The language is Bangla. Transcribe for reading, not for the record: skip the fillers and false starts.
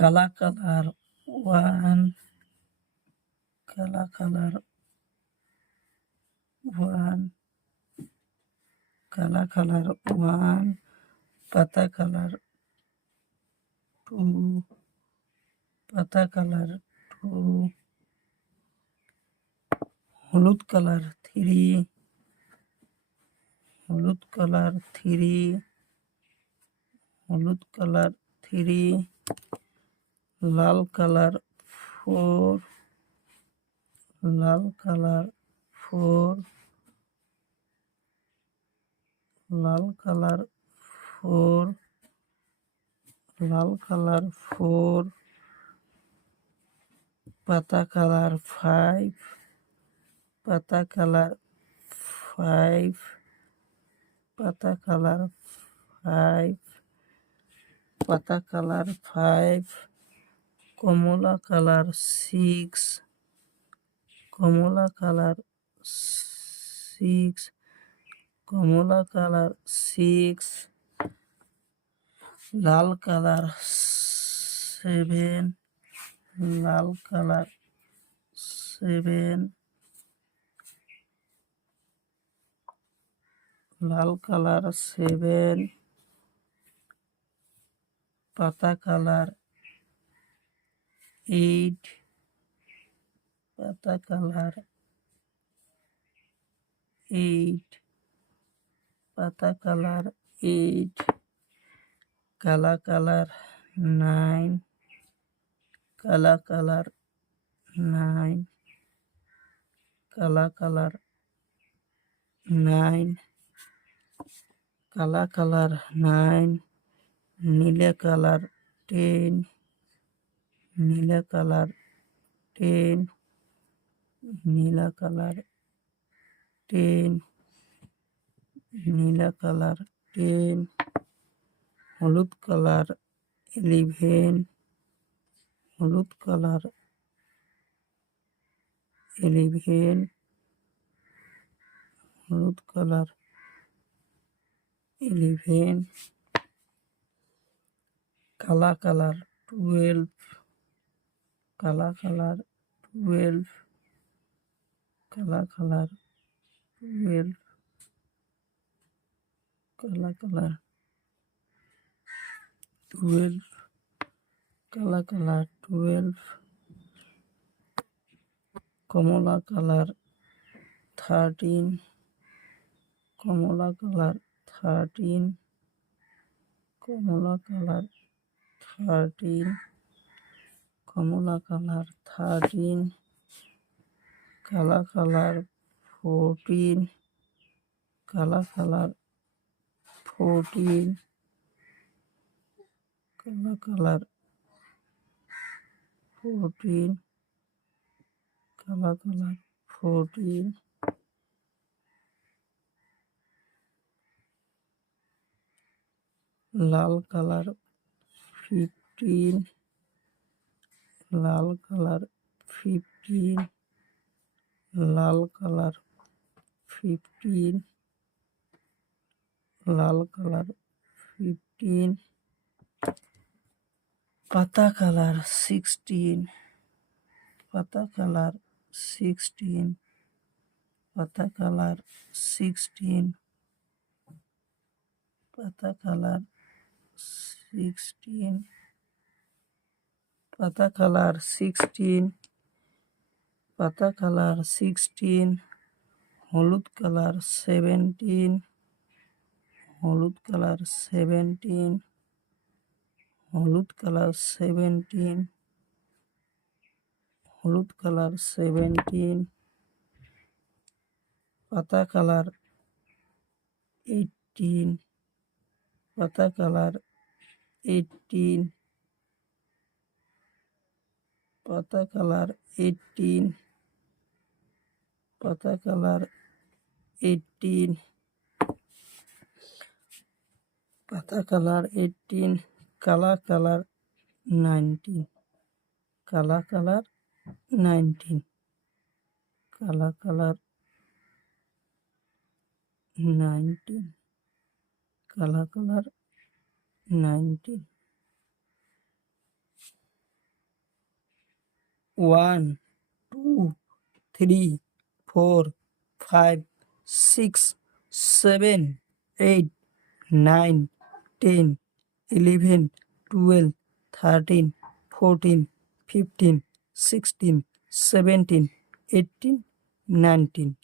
কালা কালার 1, কালা কালার 1, কালা কালার 1, পাতা কালার 2, পাতা কালার 2, হলুদ কালার 3, হলুদ কালার 3, হলুদ কালার 3, লাল কালার 4, লাল কালার 4, লাল কালার 4, লাল কালার 4, পাতা কালার 5, পাতা কালার 5, পাতা কালার 5, পাতা কালার 5, কমলা কালার 6, কমলা কালার 6, কমলা কালার 6, লাল কালার 7, লাল কালার 7, লাল কালার 7, পাতা কালার 8, পাতা কালার 8, পাতা কালার 8, কালা কালার 9, কালা কালার 9, কালা কালার 9, কালা কালার 9, নীলা কালার 10, নীলা কালার 10, নীলা কালার 10, নীলা কালার 10, হলুদ কালার 11, হলুদ কালার 11, হলুদ কালার 11, কালা কালার 12, কালা কালার 12, কালা কালার 12, কালা কালার 12, কালা কালার 12, কমলা কালার 13, কমলা কালার 13, কমলা কালার 13, কমলা কালার 13, কালা কালার 14, কালা কালার 14, কালা কালার 14, কালা কালার 14, লাল কালার 15, লাল কালার 15, লাল কালার 15, লাল কালার 15, পাতা কালার 16, পাতা কালার 16, পাতা কালার 16, পাতা কালার 16, পাতা কালার 16, পাতা কালার 16, হলুদ কালার 17, হলুদ কালার 17, হলুদ কালার 17, হলুদ কালার 17, পাতা কালার 18, পাতা কালার 18, পাতা কালার 18, পাতা কালার 18, পাতা কালার 18, কালা কালার 19, কালা কালার 19, কালা কালার 19, কালা কালার 19। 1 2 3 4 5 6 7 8 9 10 11 12 13 14 15 16 17 18 19